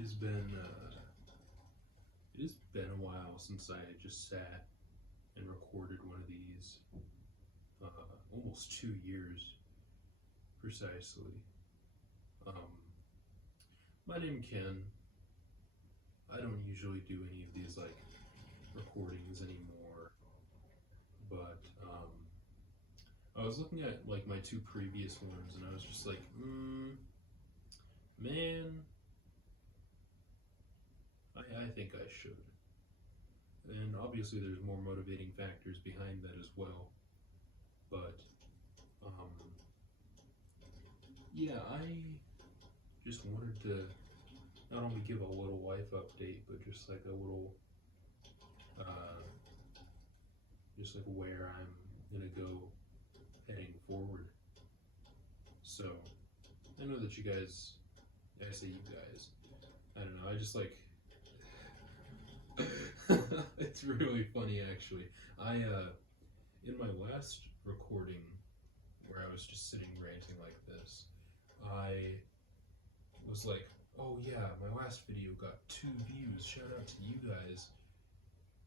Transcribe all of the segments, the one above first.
it has been a while since I just sat and recorded one of these. Almost 2 years precisely. My name's Ken. I don't usually do any of these like recordings anymore, but I was looking at like my two previous ones and I was just like, man, I think I should. And obviously there's more motivating factors behind that as well. But, yeah, I just wanted to not only give a little life update, but just like a little, just like where I'm gonna go heading forward. So, I know that you guys, I say you guys, I don't know, I just like, it's really funny actually. In my last recording, where I was just sitting ranting like this, I was like, oh yeah, my last video got 2 views, shout out to you guys.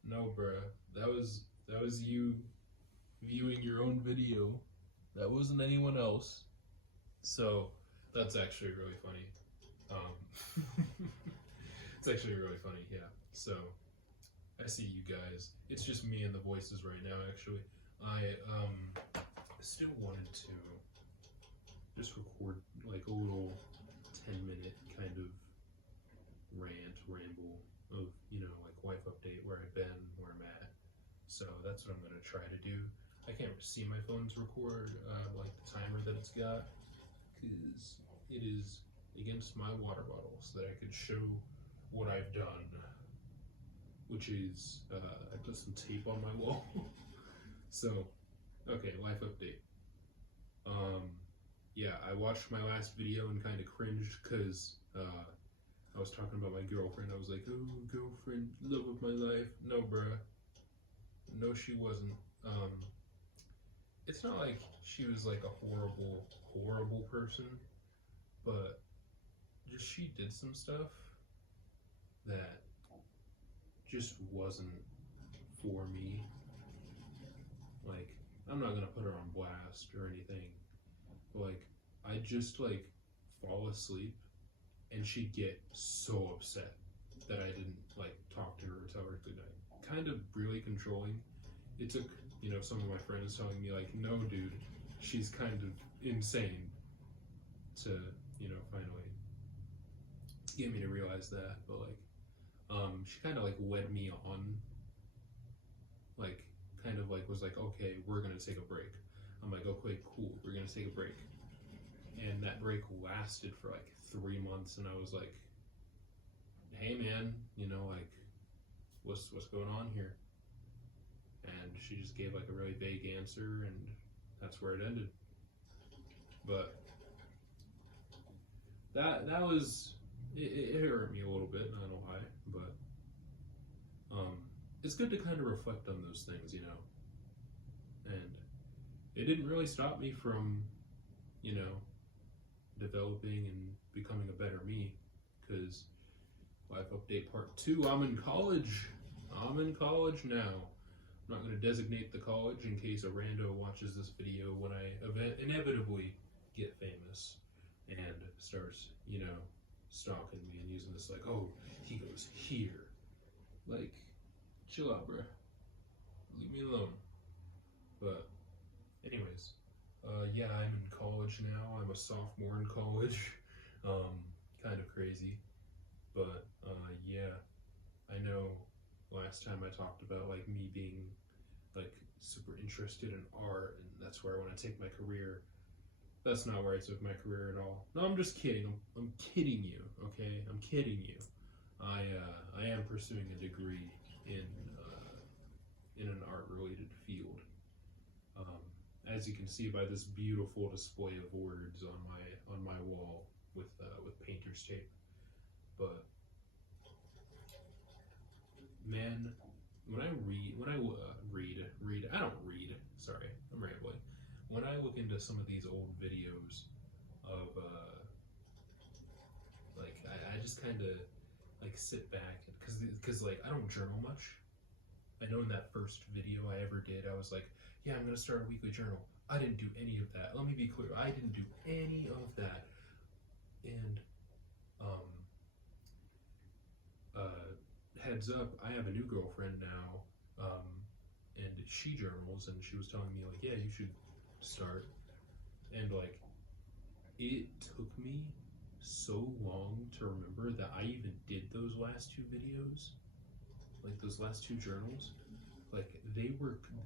No bruh, that was you viewing your own video. That wasn't anyone else. So, that's actually really funny. It's actually really funny, yeah. So, I see you guys. It's just me and the voices right now, actually. I still wanted to just record like a little 10-minute kind of ramble of, you know, like life update, where I've been, where I'm at. So that's what I'm gonna try to do. I can't see my phone's record, like the timer that it's got, because it is against my water bottle, so that I could show what I've done. Which is, I put some tape on my wall. So, okay, life update. Yeah, I watched my last video and kind of cringed because I was talking about my girlfriend. I was like, oh, girlfriend, love of my life. No, bruh. No, she wasn't. It's not like she was like a horrible person, but just she did some stuff that just wasn't for me. Like, I'm not gonna put her on blast or anything, but like, I just like fall asleep and she'd get so upset that I didn't like talk to her or tell her good night. Kind of really controlling. It took, you know, some of my friends telling me like, no dude, she's kind of insane, to, you know, finally get me to realize that. But like, she kind of like led me on, like kind of like was like, okay, we're gonna take a break. I'm like, okay, cool, we're gonna take a break. And that break lasted for like 3 months, and I was like, hey man, you know, like, what's going on here? And she just gave like a really vague answer, and that's where it ended. But that was, it hurt me a little bit, not gonna lie, but it's good to kind of reflect on those things, you know. And it didn't really stop me from, you know, developing and becoming a better me, because life update part 2, I'm in college. I'm in college now. I'm not going to designate the college in case a rando watches this video when I inevitably get famous and starts, you know, stalking me and using this like, oh, he goes here. Like, chill out, bruh. Leave me alone. But, anyways, yeah, I'm in college now. I'm a sophomore in college. Kind of crazy. But, yeah, I know last time I talked about like me being like super interested in art, and that's where I want to take my career. That's not where I took my career at all. No, I'm just kidding. I'm kidding you, okay? I'm kidding you. I am pursuing a degree in an art-related field. As you can see by this beautiful display of words on my wall with painter's tape. But man, when I don't read. Sorry, I'm rambling. When I look into some of these old videos of like, I just kind of like sit back and because like I don't journal much. I know in that first video I ever did, I was like, yeah, I'm gonna start a weekly journal. I didn't do any of that. Let me be clear, I didn't do any of that. And um, heads up, I have a new girlfriend now, and she journals, and she was telling me like, yeah, you should start. And like, it took me so long to remember that I even did those last two videos, like those last two journals. Like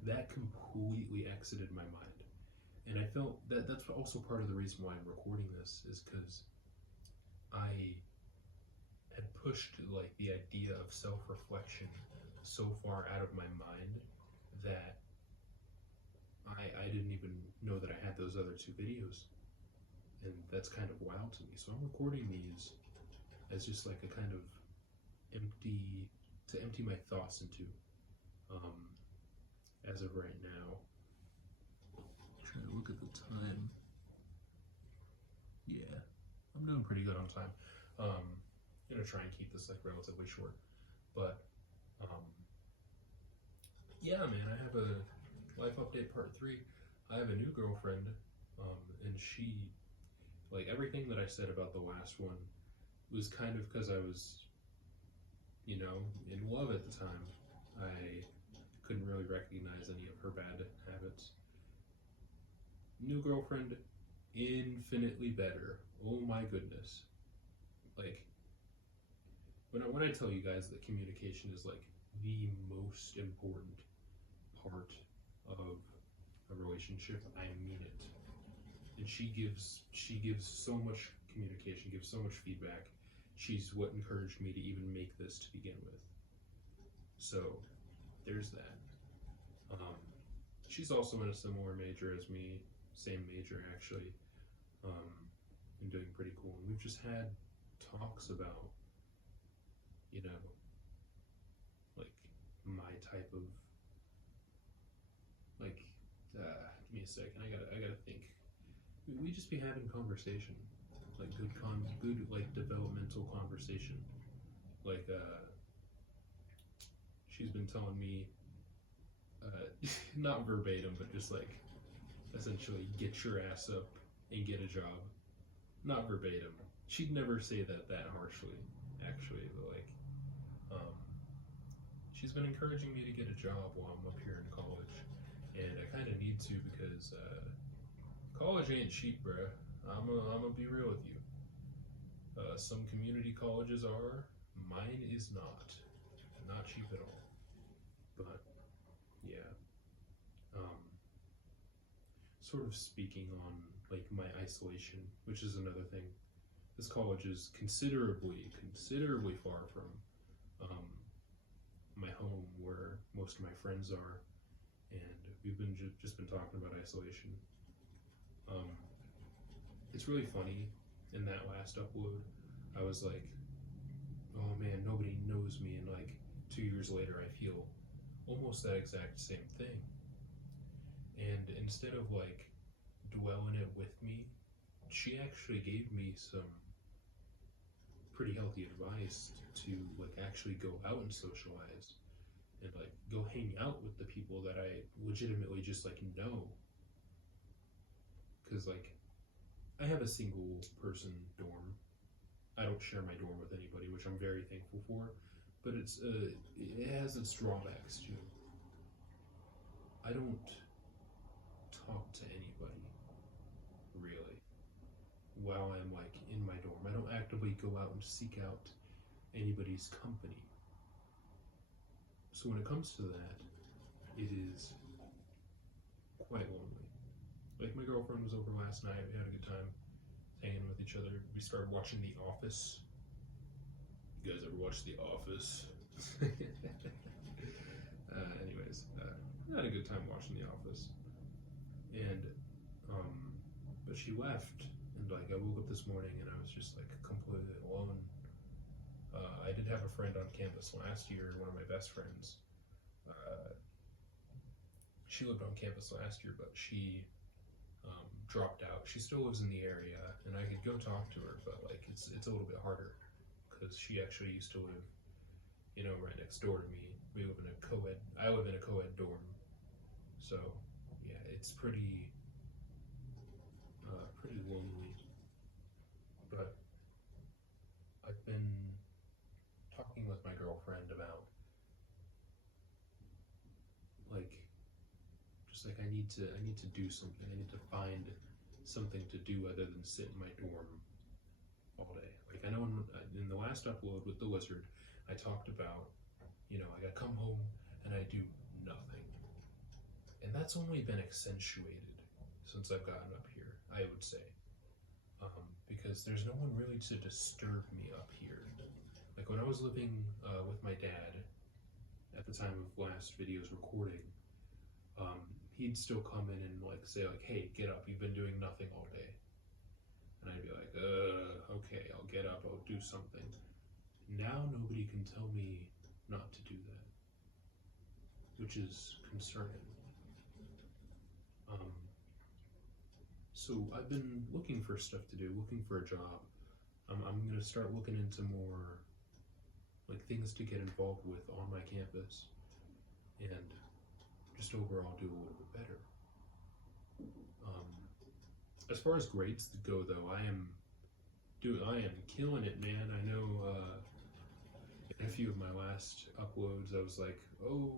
that completely exited my mind, and I felt that that's also part of the reason why I'm recording this is because I had pushed like the idea of self-reflection so far out of my mind that I didn't even know that I had those other two videos, and that's kind of wild to me. So I'm recording these as just like a kind of empty my thoughts into. As of right now, I'm trying to look at the time. Yeah, I'm doing pretty good on time. I'm gonna try and keep this like relatively short, but yeah, man, I have a life update part 3. I have a new girlfriend, and she, like everything that I said about the last one was kind of because I was, you know, in love at the time. I couldn't really recognize any of her bad habits. New girlfriend, infinitely better. Oh my goodness. Like, when I tell you guys that communication is like the most important part of a relationship, I mean it. And she gives so much communication, gives so much feedback. She's what encouraged me to even make this to begin with. So there's that. She's also in a similar major as me, same major actually, and doing pretty cool. And we've just had talks about, you know, like my type of, like, give me a second, I gotta think. We just be having conversation, like good like developmental conversation. Like, she's been telling me, not verbatim, but just like essentially get your ass up and get a job. Not verbatim. She'd never say that harshly, actually, but like, she's been encouraging me to get a job while I'm up here in college, and I kind of need to because college ain't cheap, bruh. I'm gonna be real with you. Some community colleges are. Mine is not cheap at all. But yeah, sort of speaking on like my isolation, which is another thing. This college is considerably far from my home, where most of my friends are, and we've been just been talking about isolation. It's really funny. In that last upload, I was like, "Oh man, nobody knows me," and like 2 years later, I feel almost that exact same thing. And instead of like dwelling it with me, she actually gave me some pretty healthy advice to like actually go out and socialize and like go hang out with the people that I legitimately just like know. Because like I have a single person dorm. I don't share my dorm with anybody, which I'm very thankful for, but it has its drawbacks too. I don't talk to anybody really while I'm like in my dorm. I don't actively go out and seek out anybody's company. So when it comes to that, it is quite lonely. Like my girlfriend was over last night. We had a good time hanging with each other. We started watching The Office. You guys ever watch The Office? Anyways, I had a good time watching The Office. And but she left, and like I woke up this morning and I was just like completely alone. I did have a friend on campus last year, one of my best friends. She lived on campus last year, but she dropped out. She still lives in the area, and I could go talk to her, but like it's a little bit harder because she actually used to live, right next door to me. We live in a co-ed. I live in a co-ed dorm, so yeah, it's pretty lonely. But I've been talking with my girlfriend about like just like I need to do something. I need to find something to do other than sit in my dorm all day. Like I know in the last upload with the lizard, I talked about, I come home and I do nothing. And that's only been accentuated since I've gotten up here, I would say. Because there's no one really to disturb me up here. Like when I was living with my dad at the time of last video's recording, he'd still come in and like say like, hey, get up, you've been doing nothing all day. And I'd be like, okay, I'll get up, I'll do something. Now nobody can tell me not to do that, which is concerning. So I've been looking for stuff to do, looking for a job. I'm gonna start looking into more like things to get involved with on my campus and just overall do a little bit better. As far as grades go though, I am killing it, man. I know in a few of my last uploads I was like, oh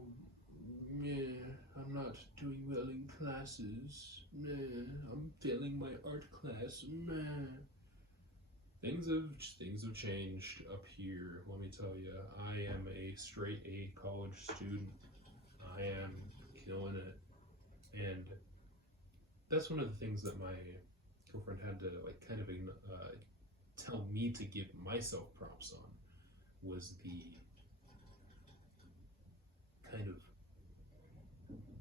yeah, I'm not doing well in classes. I'm failing my art class. Things have changed up here. Let me tell you, I am a straight A college student. I am killing it, and that's one of the things that my girlfriend had to like kind of tell me to give myself props on, was the kind of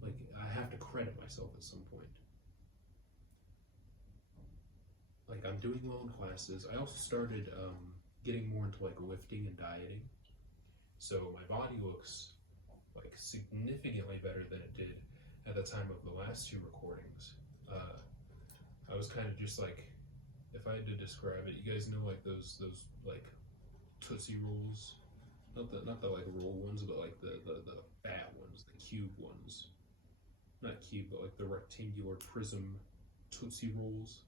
like I have to credit myself at some point. Like I'm doing well in classes. I also started getting more into like lifting and dieting, so my body looks like significantly better than it did at the time of the last two recordings. I was kind of just like, if I had to describe it, you guys know like those like Tootsie Rolls, not the like roll ones, but like the fat ones, the cube ones. Not cube, but like the rectangular prism Tootsie Rolls.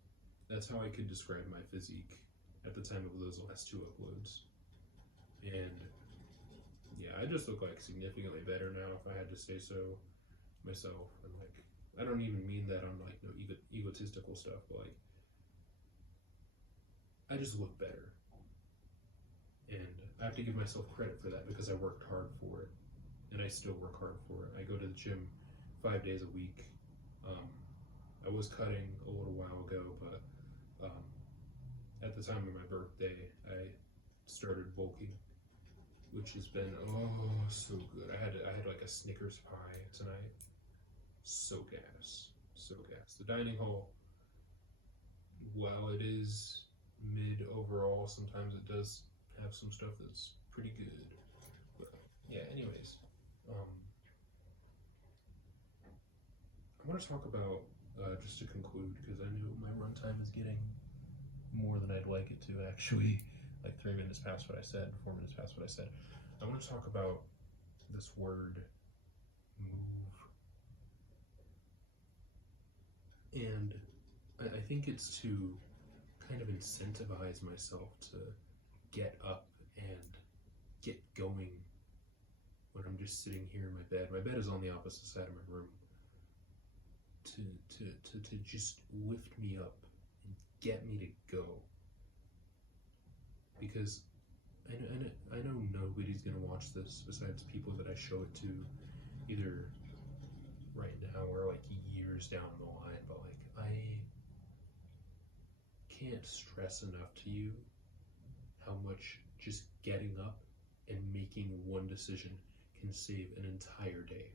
That's how I could describe my physique at the time of those last two uploads. And yeah, I just look like significantly better now, if I had to say so myself. And like, I don't even mean that on like no egotistical stuff, but like, I just look better. And I have to give myself credit for that because I worked hard for it. And I still work hard for it. I go to the gym 5 days a week. I was cutting a little while ago, but at the time of my birthday, I started bulking, which has been so good. I had like a Snickers pie tonight. So gas, so gas. The dining hall, while it is mid overall, sometimes it does have some stuff that's pretty good. But yeah, anyways, I want to talk about just to conclude, because I know my runtime is getting more than I'd like it to actually. Like 3 minutes past what I said, 4 minutes past what I said. I want to talk about this word, move. And I think it's to kind of incentivize myself to get up and get going when I'm just sitting here in my bed. My bed is on the opposite side of my room. To just lift me up and get me to go. Because I know nobody's gonna watch this besides people that I show it to, either right now or like years down the line, but like I can't stress enough to you how much just getting up and making one decision can save an entire day.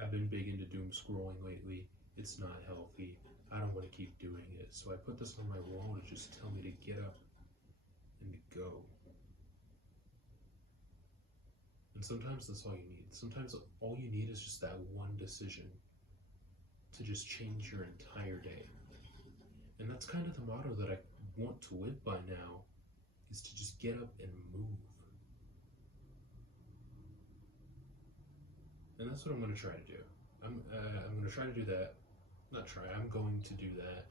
I've been big into doom scrolling lately. It's not healthy. I don't want to keep doing it, so I put this on my wall to just tell me to get up and to go. And sometimes that's all you need. Sometimes all you need is just that one decision to just change your entire day. And that's kind of the motto that I want to live by now, is to just get up and move. And that's what I'm going to try to do. I'm going to try to do that. Not try, I'm going to do that.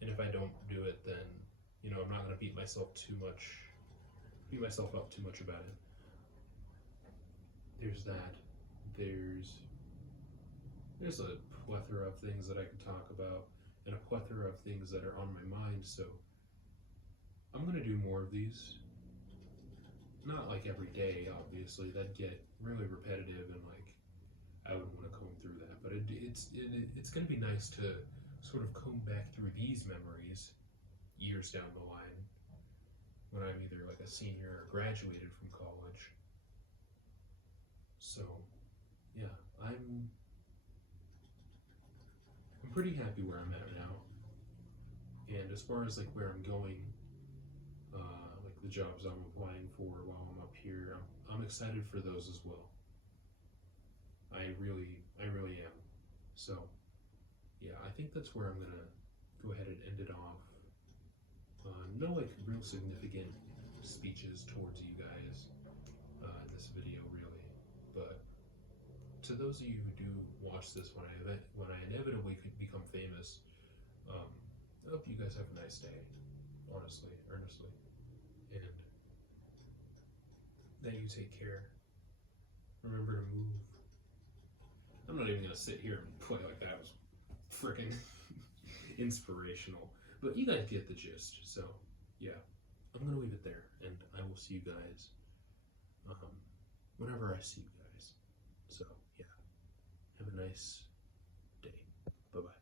And if I don't do it, then, you know, I'm not going to beat myself up too much about it. There's that. There's a plethora of things that I could talk about, and a plethora of things that are on my mind, so I'm going to do more of these. Not like every day, obviously. That'd get really repetitive, and like I wouldn't want to comb through that. But it's going to be nice to sort of comb back through these memories years down the line when I'm either like a senior or graduated from college. So yeah, I'm pretty happy where I'm at now. And as far as like where I'm going, like the jobs I'm applying for while I'm up here, I'm excited for those as well. I really am. So yeah, I think that's where I'm gonna go ahead and end it off. No like real significant speeches towards you guys in this video, really, but to those of you who do watch this when I inevitably could become famous, I hope you guys have a nice day, honestly, earnestly, and that you take care. Remember to move. I'm not even gonna sit here and play like that was freaking inspirational, but you guys get the gist. So yeah, I'm gonna leave it there, and I will see you guys whenever I see you guys. So yeah, have a nice day. Bye bye.